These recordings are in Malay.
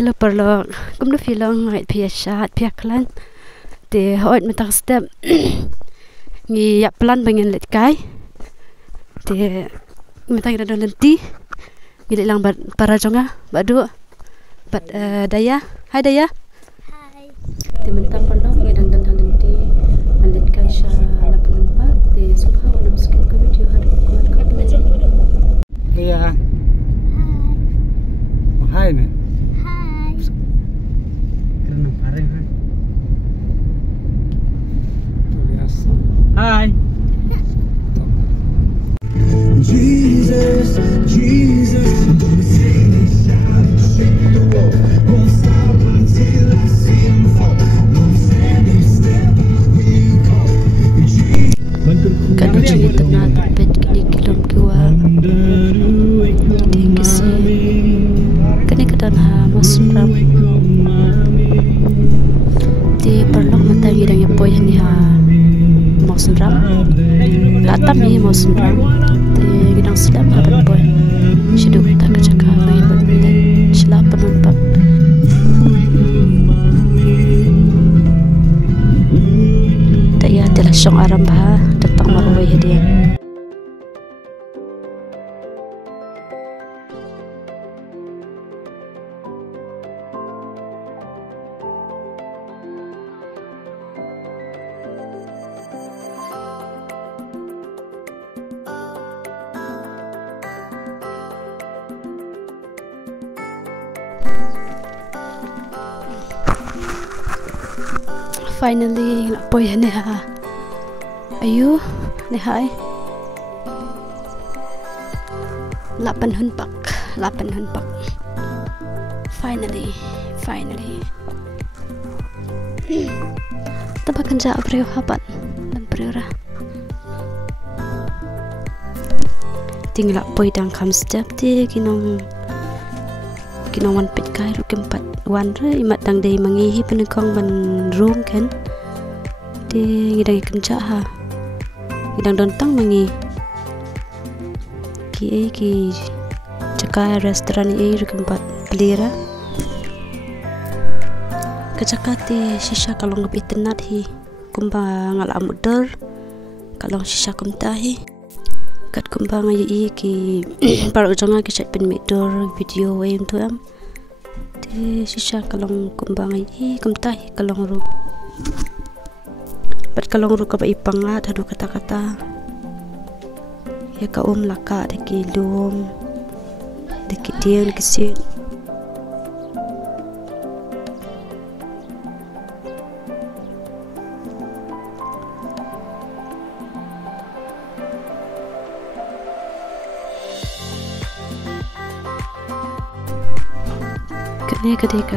Hello perlo, kum no filong ngait pia shat pia klan. Te hoit metak step. Ngi ya plan pengen let kai. Te metak ida nanti. Ngi lang para jonga, badu. Daya, hai Daya. Hai. Te mentang perlo ngi dan nanti. Let kai sha la penumpa. Te subha wanam skip ke video hari kuat kau Daya. Hai nih. Hai. Jesus, Jesus, I'm gonna sing and shout and shake the world. Won't stop until I see him fall. Won't stand and step, we call. Kanu cerita na tapet kini kilom kiwa. Hindi kasi kani kadan ha masram. Di perlu mata gidang yapoy ni ha. Mausunram latam ni mausunram te gidang sedap haban boy siduk tak kecaka main berminat silap penumpak tak ya telah syong aram bah datang maruway hadiah. Finally, boy ni ha. Ayu, ni hai. 8 hunpak. Finally. Tempat kerja beriu habat dan beriu ra. Tinggal boy dang kam step ti kinong wan pit kai ru kempat wan re imat dang dei mangihi penekong ban room kan di ngidang kerja ha ngidang dontang mangi ki caka restoran ru kempat pelira kecakati sisa kalau ngepi tenat hi kumba ngala mudor kalau sisa kumtahi kat kumbang ayi ki paru jonga ki chat pen medor video wem tu am te sisa kalong kumbang ayi kumtahi kalong ru pat kalong ru ka ba ipangat hadu kata-kata ya ka laka de ki lum de ki dian ki si ni ketika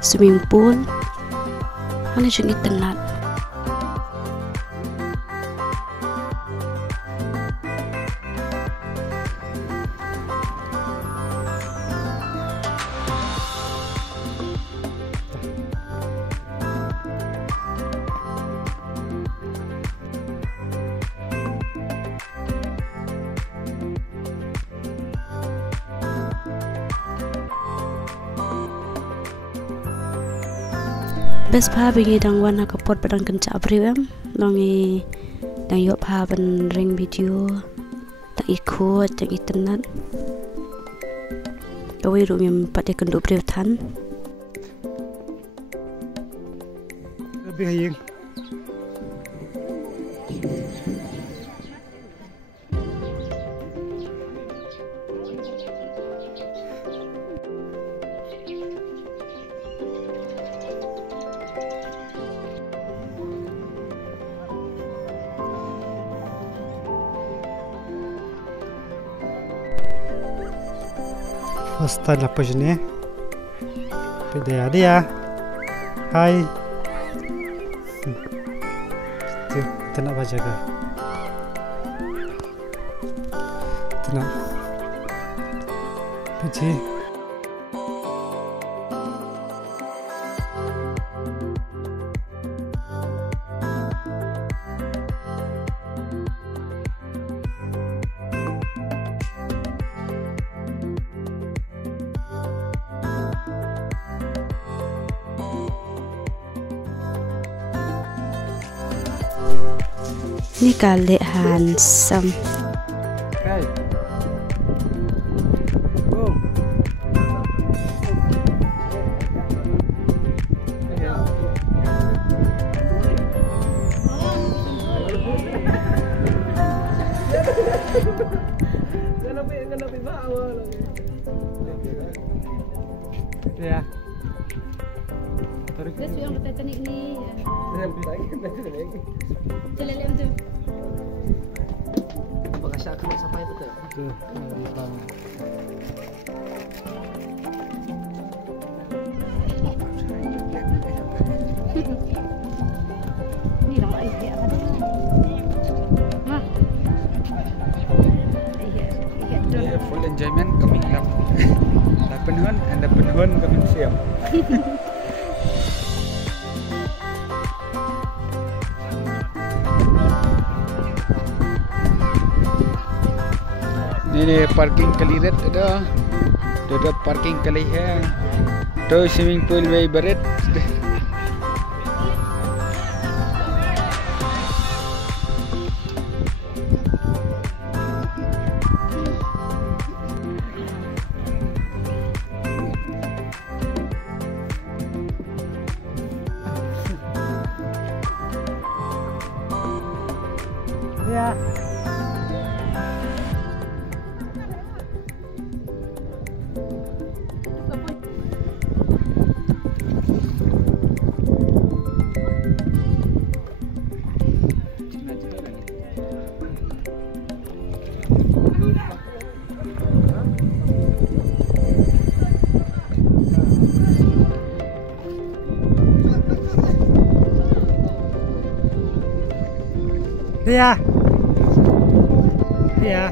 swimming pool mana jengit tenat bes pa bingi dang wana kapot padang kenca abriwem longi dang yop ha ban ring video tak ikut tak internet kawi ru mem pate kendu briw tan lebih hayeng Hasta la próxima. Dia. Hai. Tuh, tenang baca ke. Tenang. Pici. Ni kali handsome. Okay. Boom. Ya. Tarik. That's yung Titanic ni. Cilele tu. Pagkasya ka sa pay ito. Itu. Ni lang ay dia kan. Ha. Iya. Full enjoyment kami lang. Anda penhun kami siap. Ini parking kaliret ada parking kali hai to swimming pool में बरेट ya. Iya. Iya.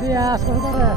Iya, saudara.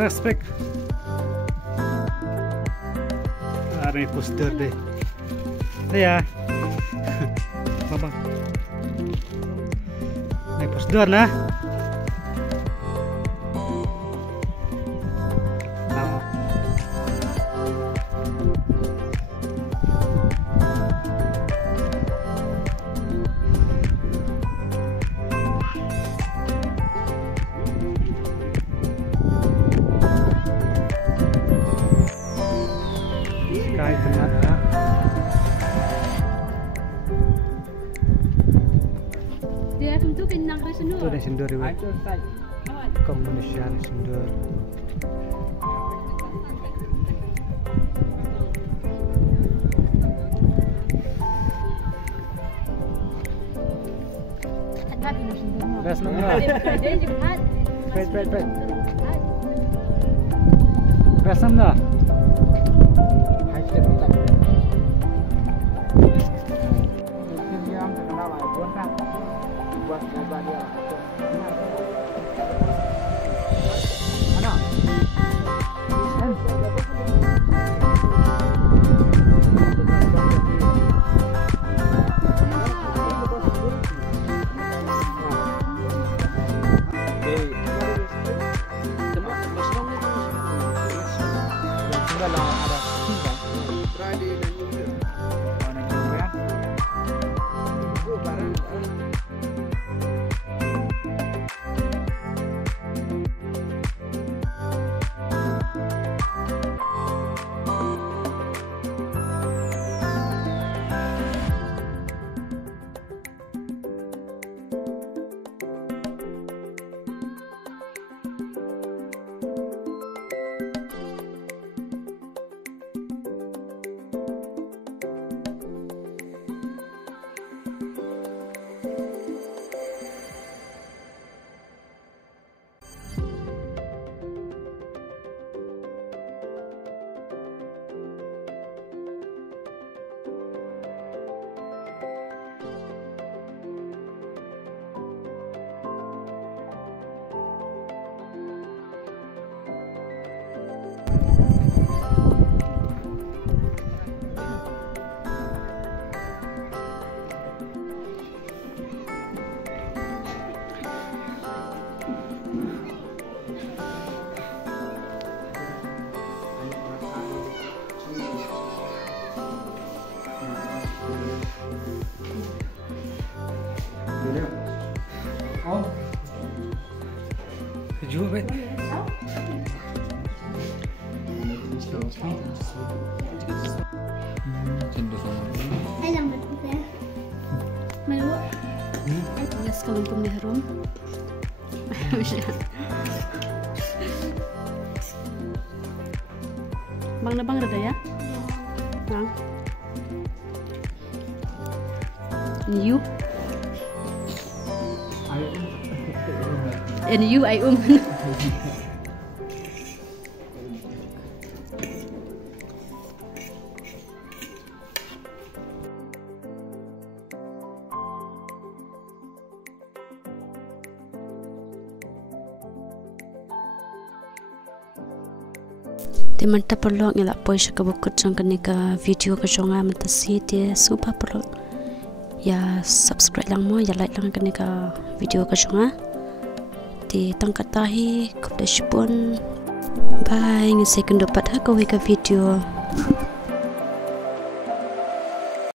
Respect. Ada poster deh. Ya. Babang. Naik poster nah. Sky tenang ya. Dia tentu kenang resenur. Itu ada sindur ibu. Kemanusiaan sindur. Ada di resenur. Gas nama. Dia jempat. Pet. Gas nama. Yang terkenal lah, buat dia. Jua bet. Cendol sama. Alam mo ito. Malu. Yes, kalau pemihrum. Bang na bang rada ya? Bang. You. And you ay Di manta perlu ngelak poy siya kabukot siyang kanika video ka siya nga matasi di supa perlu ya subscribe lang mo ya like lang kanika video ka siya nga di tangkat tahi kapda sipon bye ngisay kundupat ha kawi ka video